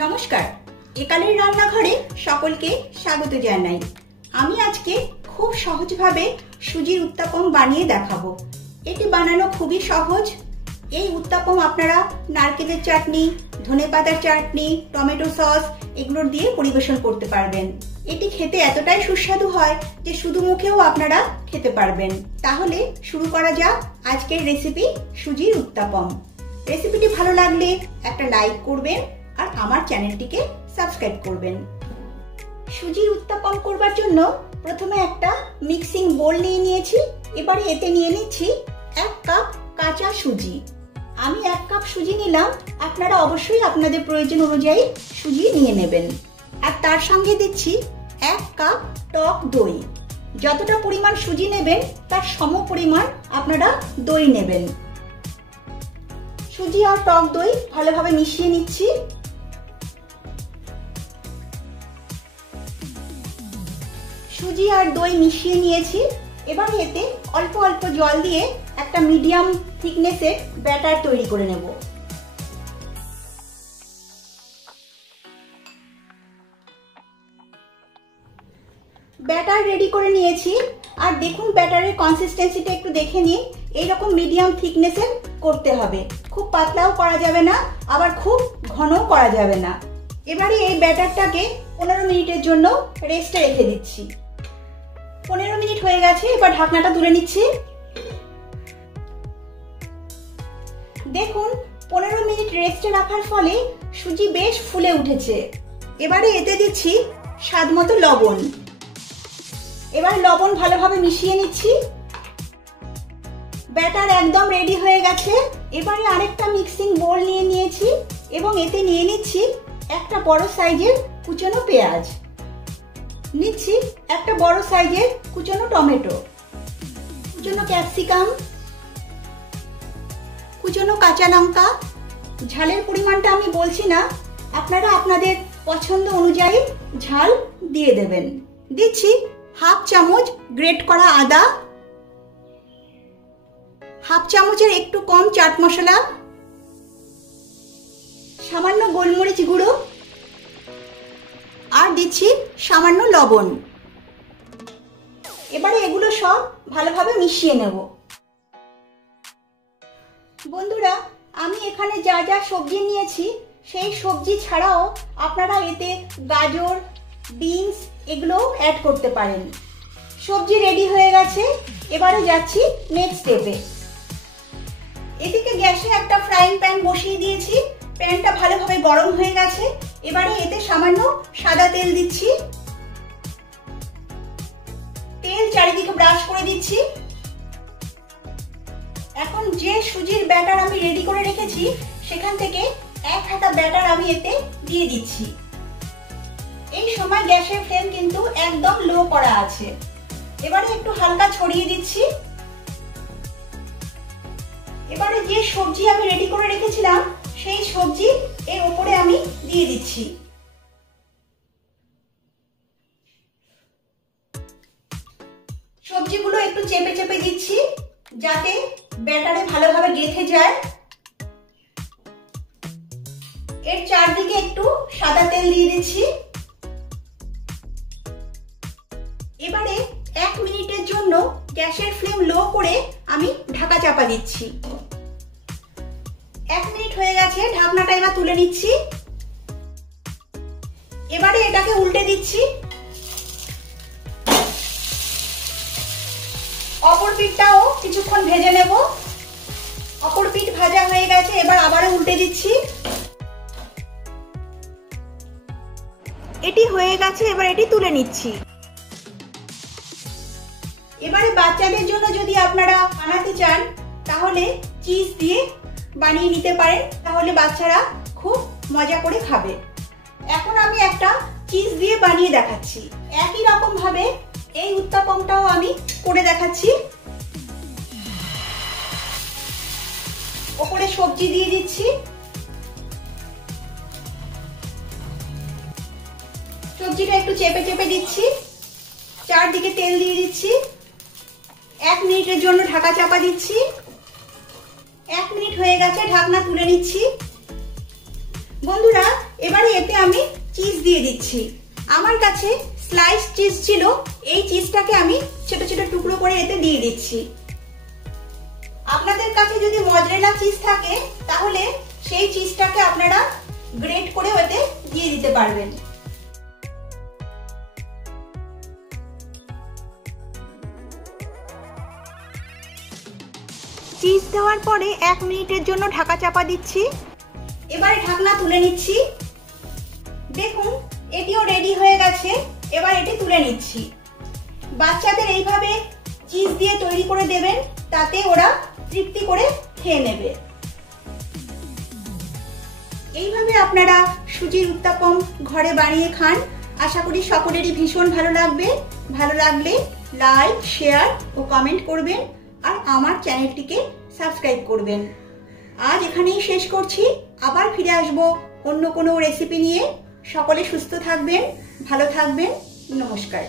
নমস্কার, একালের রান্নাঘরে সকলকে স্বাগত জানাই। আমি আজকে খুব সহজভাবে সুজির উত্তাপম বানিয়ে দেখাবো। এটি বানানো খুবই সহজ। এই উত্তাপম আপনারা নারকেলের চাটনি, ধনেপাতার চাটনি, টমেটো সস এগুলো দিয়ে পরিবেশন করতে পারবেন। এটি খেতে এতটাই সুস্বাদু হয় যে শুধু মুখেও আপনারা খেতে পারবেন। তাহলে শুরু করা যাক আজকের রেসিপি সুজির উত্তাপম। রেসিপিটি ভালো লাগলে একটা লাইক করবেন আর আমার চ্যানেলটিকে সাবস্ক্রাইব করবেন। সুজির উত্তাপম করবার জন্য প্রথমে একটা মিক্সিং বোল নিয়ে নিয়েছি। এবারে এতে নিয়ে নিচ্ছি 1 কাপ কাঁচা সুজি। আমি 1 কাপ সুজি নিলাম, আপনারা অবশ্যই আপনাদের প্রয়োজন অনুযায়ী সুজি নিয়ে নেবেন। আর তার সঙ্গে দিচ্ছি 1 কাপ টক দই। যতটা পরিমাণ সুজি নেবেন তার সম পরিমাণ আপনারা দই নেবেন। সুজি আর টক দই ভালোভাবে মিশিয়ে নিচ্ছি। সুজি আর দই মিশিয়ে নিয়েছি। এবার এতে অল্প অল্প জল দিয়ে একটা মিডিয়াম থিকনেসের ব্যাটার তৈরি করে নেব। ব্যাটার রেডি করে নিয়েছি। আর দেখুন ব্যাটারের কনসিস্টেন্সিটা একটু দেখে নিন। এইরকম মিডিয়াম থিকনেসের করতে হবে। খুব পাতলাও করা যাবে না, আবার খুব ঘনও করা যাবে না। এবারে এই ব্যাটারটাকে 15 মিনিটের জন্য রেস্টে রেখে দিচ্ছি। 15 মিনিট হয়ে গেছে, এবার ঢাকনাটা তুলে নিচ্ছি। দেখুন 15 মিনিট রেস্টে রাখার ফলে সুজি বেশ ফুলে উঠেছে। এবারে এতে দিচ্ছি স্বাদ মতো লবণ। এবার লবণ ভালোভাবে মিশিয়ে নিচ্ছি। ব্যাটার একদম রেডি হয়ে গেছে। এবারে আরেকটা মিক্সিং বোল নিয়ে নিয়েছি এবং এতে নিয়ে নিচ্ছি একটা বড় সাইজের কুচনো পেঁয়াজ, নিচ্ছি একটা বড় সাইজের কুচনো টমেটো, কুচনো ক্যাপসিকাম, কুচনো কাঁচা লঙ্কা। ঝালের পরিমাণটা আমি বলছি না, আপনারা আপনাদের পছন্দ অনুযায়ী ঝাল দিয়ে দেবেন। দিচ্ছি 1/2 চামচ গ্রেট করা আদা, 1/2 চামচের একটু কম চাট মশলা, সামান্য গোলমরিচ গুঁড়ো আর দিচ্ছি সামান্য লবণ। এবারে এগুলো সব ভালোভাবে মিশিয়ে নেব। বন্ধুরা, আমি এখানে যা যা সবজি নিয়েছি সেই সবজি ছাড়াও আপনারা এতে গাজর, বিনস এগুলো অ্যাড করতে পারেন। সবজি রেডি হয়ে গেছে। এবারে যাচ্ছি নেক্সট স্টেপে। এদিকে গ্যাসে একটা ফ্রাইং প্যান বসিয়ে দিয়েছি। প্যানটা ভালোভাবে গরম হয়ে গেছে। এবারে এতে সামান্য সাদা তেল দিচ্ছি। তেল চারিদিকে ব্রাশ করে দিচ্ছি। এখন যে সুজির ব্যাটার আমি রেডি করে রেখেছি সেখান থেকে 1 হাতা ব্যাটার আমি এতে দিয়ে দিচ্ছি। এই সময় গ্যাসের ফ্লেম কিন্তু একদম লো করা আছে। এবারে একটু হালকা ছড়িয়ে দিচ্ছি। এবারে যে সবজি আমি রেডি করে রেখেছিলাম সেই সবজি এর উপরে আমি দিয়ে দিচ্ছি। সবজিগুলো একটু চেপে চেপে দিচ্ছি যাতে ব্যাটারে ভালোভাবে গেঁথে যায়। এর চারদিকে একটু সাদা তেল দিয়ে দিচ্ছি। এবারে 1 মিনিটের জন্য গ্যাসের ফ্লেম লো করে আমি ঢাকা চাপা দিচ্ছি। 1 মিনিট হয়ে গেছে, ঢাকনাটা এবার তুলে নিচ্ছি। এবারে এটাকে উল্টে দিচ্ছি। অপর পিঠটাও কিছুক্ষণ ভেজে নেব। অপর পিঠ ভাজা হয়ে গেছে, এবার আবারও উল্টে দিচ্ছি। এটি হয়ে গেছে, এবার এটি তুলে নিচ্ছি। এবারে বাচ্চাদের জন্য যদি আপনারা বানাতে চান তাহলে চিজ দিয়ে বানিয়ে নিতে পারেন, তাহলে বাচ্চারা খুব মজা করে খাবে। এখন আমি একটা চিজ দিয়ে বানিয়ে দেখাচ্ছি। একই রকম ভাবে এই উত্তাপমটাও আমি করে দেখাচ্ছি। ওপরে সবজি দিয়ে দিচ্ছি। সবজিটা একটু চেপে চেপে দিচ্ছি। চারদিকে তেল দিয়ে দিচ্ছি। 1 মিনিটের জন্য ঢাকা চাপা দিচ্ছি। 1 মিনিট হয়ে গেছে, ঢাকনা তুলে নিচ্ছি। বন্ধুরা, এবারে এতে দিয়ে দিচ্ছি। আমার কাছে স্লাইস চিজ ছিল, এই চিজটাকে আমি ছোট ছোট টুকরো করে এতে দিয়ে দিচ্ছি। আপনাদের কাছে যদি মজরেলা চিজ থাকে তাহলে সেই চিজটাকে আপনারা গ্রেট করে এতে দিয়ে দিতে পারবেন। চিজ দেওয়ার পরে 1 মিনিটের জন্য ঢাকা চাপা দিচ্ছি। এবারে ঢাকনা তুলে নিচ্ছি। দেখুন এটিও রেডি হয়ে গেছে। এবার এটি তুলে নিচ্ছি। বাচ্চাদের এইভাবে চিজ দিয়ে তৈরি করে দেবেন, তাতে ওরা তৃপ্তি করে খেয়ে নেবে। এইভাবে আপনারা সুজির উত্তাপম ঘরে বানিয়ে খান। আশা করি সকলেরই ভীষণ ভালো লাগবে। ভালো লাগলে লাইক, শেয়ার ও কমেন্ট করবেন আর আমার চ্যানেলটিকে সাবস্ক্রাইব করবেন। আজ এখানেই শেষ করছি। আবার ফিরে আসব অন্য কোনো রেসিপি নিয়ে। সকলে সুস্থ থাকবেন, ভালো থাকবেন। নমস্কার।